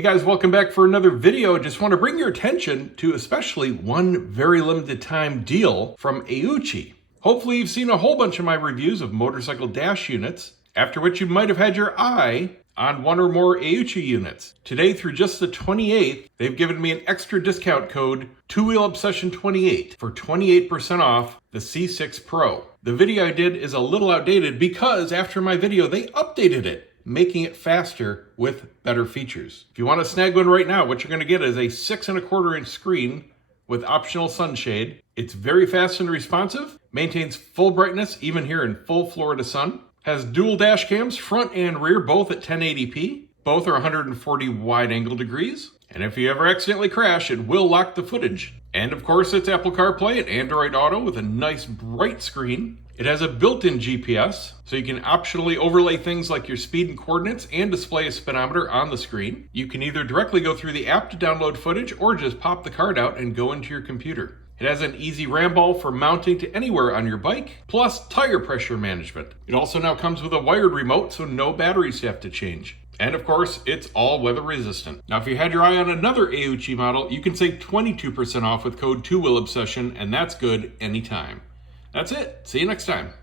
Hey guys, welcome back for another video. Just want to bring your attention to especially one very limited time deal from AOOCCI. Hopefully you've seen a whole bunch of my reviews of motorcycle dash units, after which you might have had your eye on one or more AOOCCI units. Today through just the 28th, they've given me an extra discount code, Two-Wheel Obsession 28, for 28% off the C6 Pro. The video I did is a little outdated because after my video, they updated it, making it faster with better features. If you want to snag one right now, what you're going to get is a 6¼ inch screen with optional sunshade. It's very fast and responsive, maintains full brightness even here in full Florida sun, has dual dash cams, front and rear, both at 1080p. Both are 140 wide angle degrees. And if you ever accidentally crash, it will lock the footage. And of course, it's Apple CarPlay and Android Auto with a nice bright screen. It has a built-in GPS, so you can optionally overlay things like your speed and coordinates and display a speedometer on the screen. You can either directly go through the app to download footage or just pop the card out and go into your computer. It has an easy ram ball for mounting to anywhere on your bike, plus tire pressure management. It also now comes with a wired remote, so no batteries you have to change. And of course, it's all weather resistant. Now, if you had your eye on another AOOCCI model, you can save 22% off with code Two-Wheel Obsession, and that's good anytime. That's it. See you next time.